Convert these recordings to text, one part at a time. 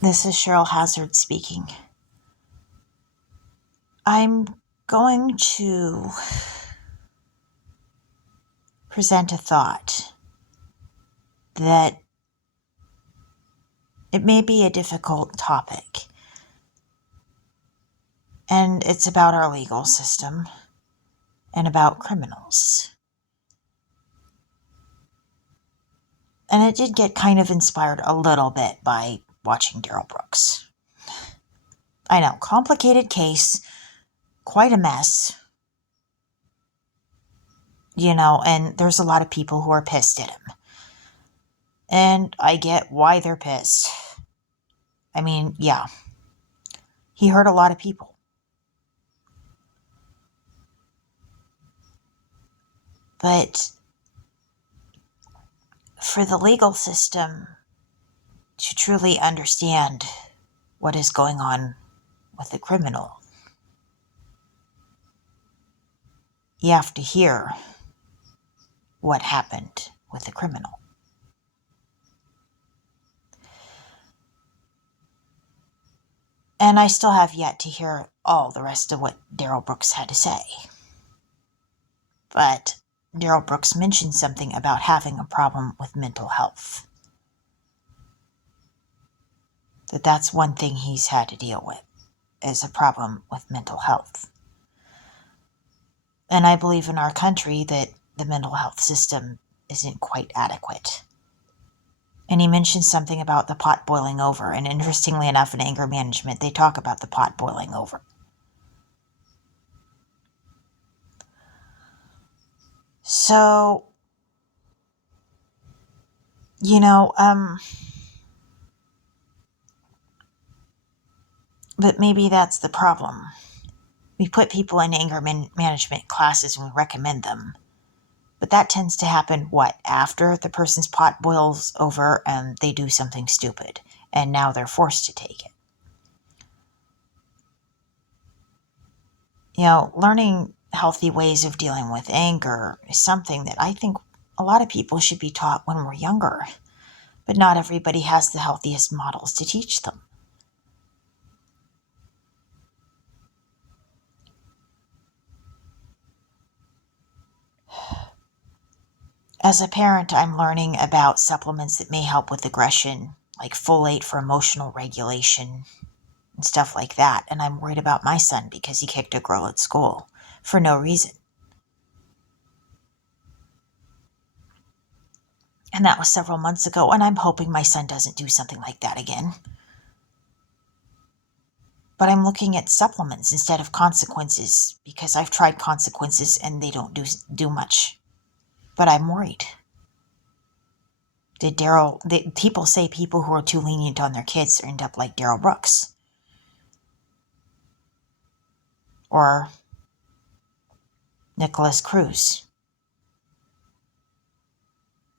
This is Cheryl Hazzard speaking. I'm going to present a thought that it may be a difficult topic, and it's about our legal system and about criminals. And it did get kind of inspired a little bit by watching Daryl Brooks. I know, complicated case, quite a mess, and there's a lot of people who are pissed at him. And I get why they're pissed. I mean, yeah, he hurt a lot of people. But for the legal system to truly understand what is going on with the criminal, you have to hear what happened with the criminal. And I still have yet to hear all the rest of what Daryl Brooks had to say. But Daryl Brooks mentioned something about having a problem with mental health. That's one thing he's had to deal with, is a problem with mental health. And I believe in our country that the mental health system isn't quite adequate. And he mentioned something about the pot boiling over. And interestingly enough, in anger management, they talk about the pot boiling over. So, but maybe that's the problem. We put people in anger management classes and we recommend them. But that tends to happen, after the person's pot boils over and they do something stupid, and now they're forced to take it. Learning healthy ways of dealing with anger is something that I think a lot of people should be taught when we're younger, but not everybody has the healthiest models to teach them. As a parent, I'm learning about supplements that may help with aggression, like folate for emotional regulation and stuff like that. And I'm worried about my son because he kicked a girl at school for no reason. And that was several months ago, and I'm hoping my son doesn't do something like that again. But I'm looking at supplements instead of consequences because I've tried consequences and they don't do much. But I'm worried. People say people who are too lenient on their kids end up like Daryl Brooks. Or Nicholas Cruz.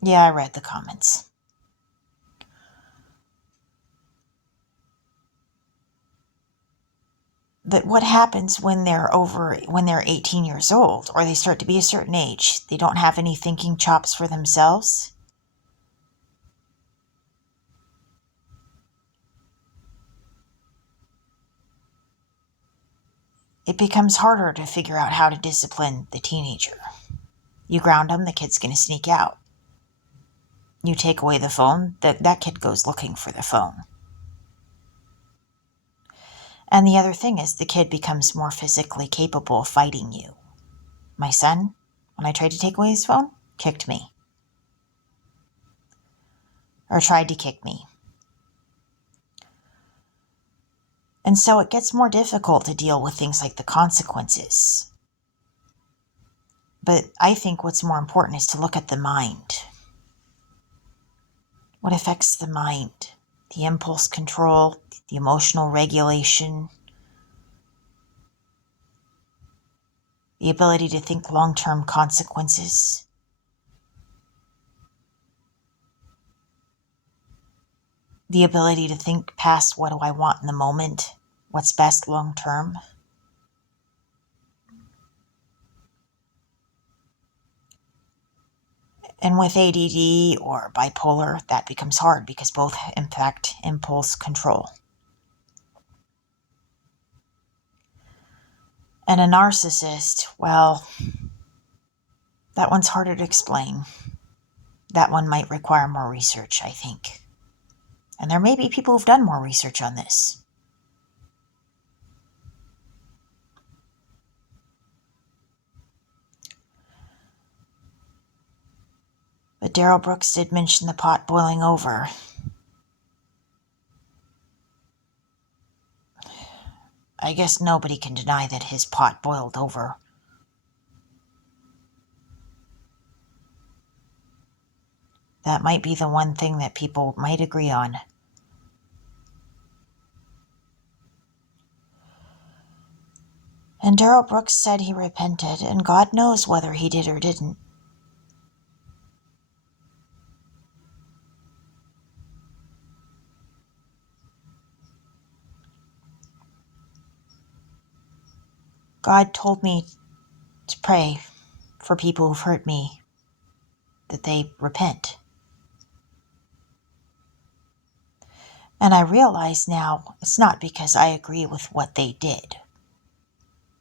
Yeah, I read the comments. But what happens when they're 18 years old, or they start to be a certain age? They don't have any thinking chops for themselves? It becomes harder to figure out how to discipline the teenager. You ground them, the kid's going to sneak out. You take away the phone, that kid goes looking for the phone. And the other thing is the kid becomes more physically capable of fighting you. My son, when I tried to take away his phone, kicked me. Or tried to kick me. And so it gets more difficult to deal with things like the consequences. But I think what's more important is to look at the mind. What affects the mind? The impulse control, the emotional regulation, the ability to think long-term consequences. The ability to think past what do I want in the moment, what's best long-term. And with ADD or bipolar, that becomes hard because both impact impulse control. And a narcissist, well, that one's harder to explain. That one might require more research, I think. And there may be people who've done more research on this. But Darrell Brooks did mention the pot boiling over. I guess nobody can deny that his pot boiled over. That might be the one thing that people might agree on. And Darrell Brooks said he repented, and God knows whether he did or didn't. God told me to pray for people who've hurt me, that they repent. And I realize now it's not because I agree with what they did.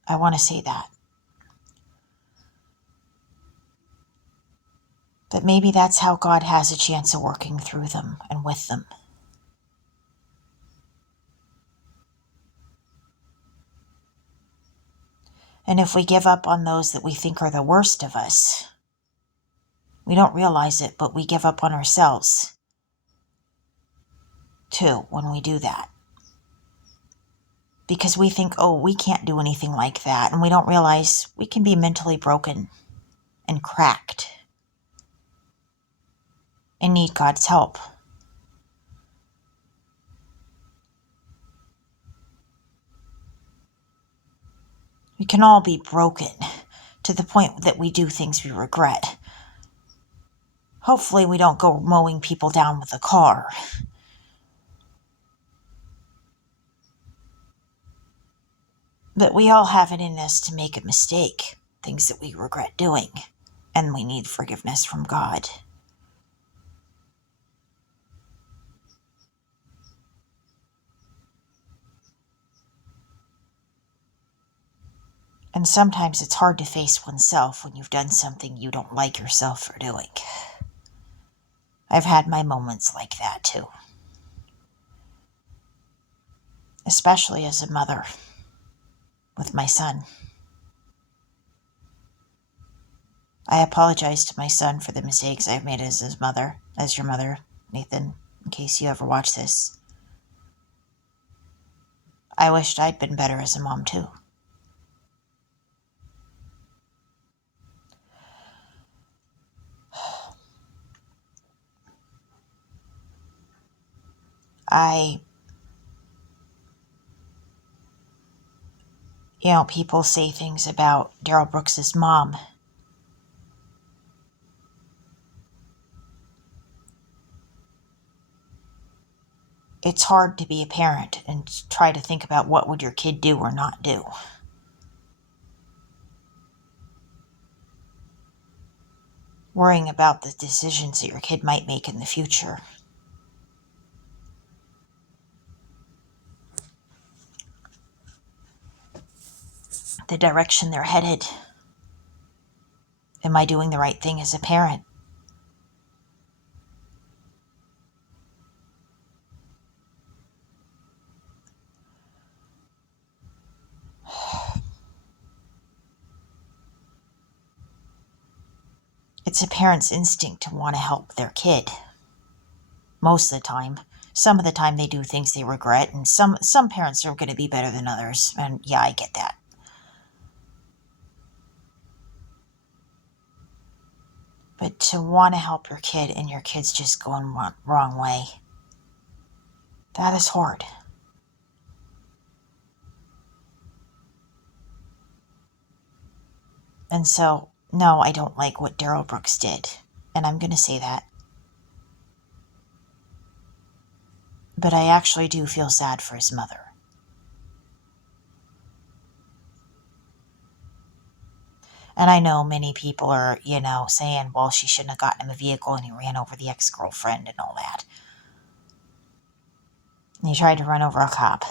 I want to say that. But maybe that's how God has a chance of working through them and with them. And if we give up on those that we think are the worst of us, we don't realize it, but we give up on ourselves too when we do that. Because we think, oh, we can't do anything like that. And we don't realize we can be mentally broken and cracked and need God's help. We can all be broken to the point that we do things we regret. Hopefully we don't go mowing people down with a car. But we all have it in us to make a mistake, things that we regret doing, and we need forgiveness from God. And sometimes it's hard to face oneself when you've done something you don't like yourself for doing. I've had my moments like that too. Especially as a mother with my son. I apologize to my son for the mistakes I've made as his mother, as your mother, Nathan, in case you ever watch this. I wished I'd been better as a mom too. People say things about Darrell Brooks's mom. It's hard to be a parent and try to think about what would your kid do or not do. Worrying about the decisions that your kid might make in the future. The direction they're headed. Am I doing the right thing as a parent? It's a parent's instinct to want to help their kid. Most of the time. Some of the time they do things they regret, and some parents are going to be better than others. And yeah, I get that. But to want to help your kid and your kid's just going wrong way, that is hard. And so, no, I don't like what Darrell Brooks did. And I'm going to say that. But I actually do feel sad for his mother. And I know many people are, saying, well, she shouldn't have gotten in the vehicle and he ran over the ex-girlfriend and all that. And he tried to run over a cop.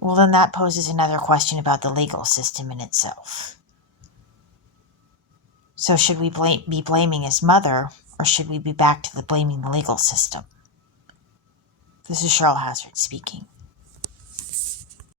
Well, then that poses another question about the legal system in itself. So should we be blaming his mother, or should we be back to blaming the legal system? This is Cheryl Hazzard speaking.